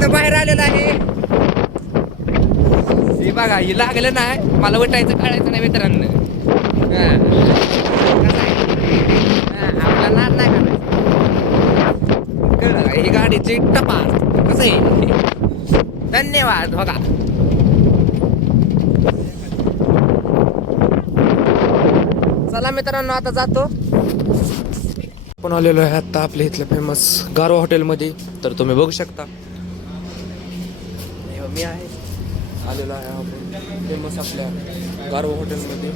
एकदम बाहेर आलेला आहे. हे बघा हे लागलं नाही मला उठायचं काढायचं नाही मित्रांनो. आपला नाद नाही करायचा कळलं का ही गाडीची टपास कसं आहे. धन्यवाद बघा. चला मित्रांनो आता जातो. आपण आलेलो आहे आता आपल्या इथल्या फेमस गारो हॉटेलमध्ये. तर तुम्ही बघू शकता मी आहे आलेलो आहे आपण फेमस आपल्या गारो हॉटेलमध्ये.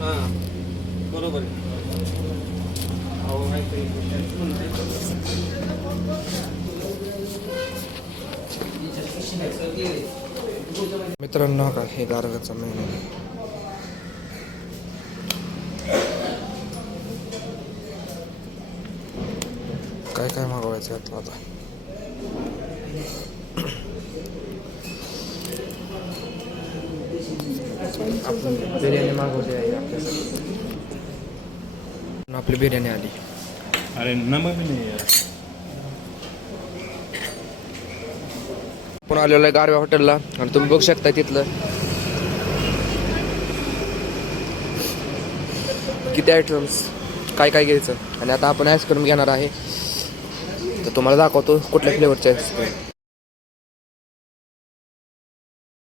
हां बरोबर आहे. मित्रांनो का हे गारव्याचा मेनू काय काय मागवायचं आता. आपण बिर्याणी मागवली आहे आपल्यासाठी. आपली बिर्याणी आली. अरे नमक नाही यार. आपण आलेलो आहे गारव्या हॉटेलला आणि तुम्ही बघू शकता तिथलं किती आयटम्स काय काय घ्यायचं. आणि आता आपण आईस्क्रीम घेणार आहे तर तुम्हाला दाखवतो कुठल्या फ्लेवरचे आईस्क्रीम.